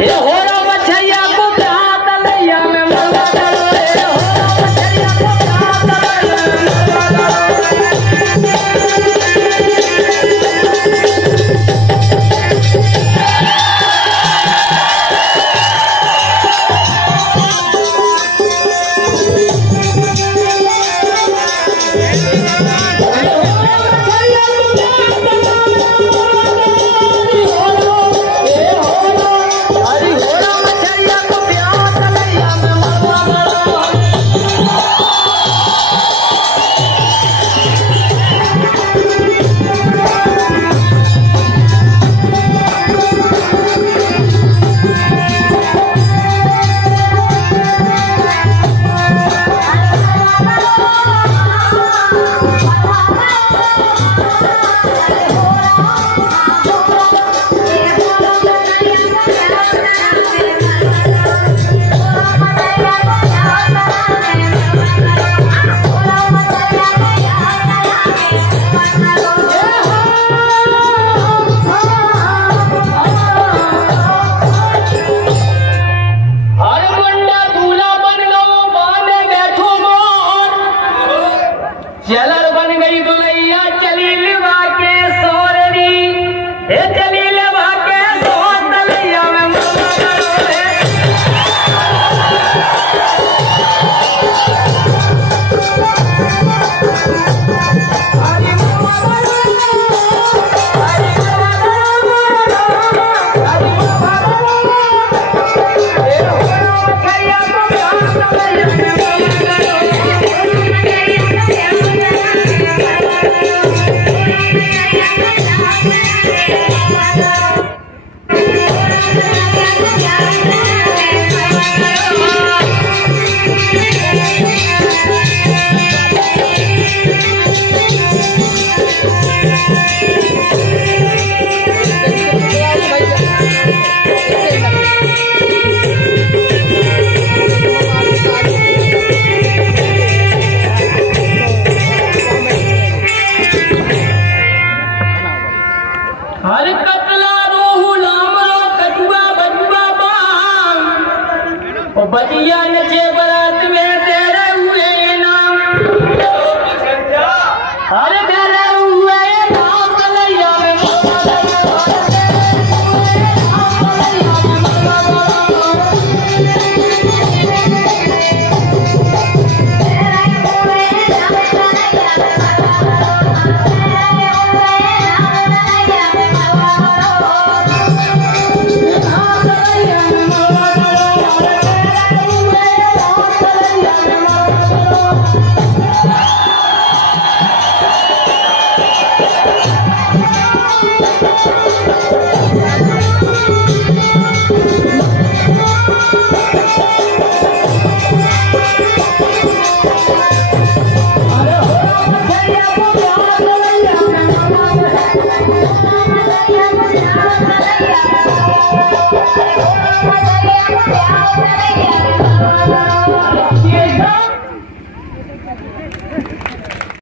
ये हो रहा मछैया को प्यार तलैया में मरवा डालो ये हो रहा मछैया को प्यार तलैया में मरवा चलर बन गई दुलैया चली लिवा के सोरनी हे चली लिवा के सोर तलैया में मरवा डालो रे हरि बाबा हरि कतला रोहू लामरो कछुआ बजुआ बाम बजिया नचे बरात में तेरे हुए नाम अरे तेरे हुए नाम तलैया में मरवा डालो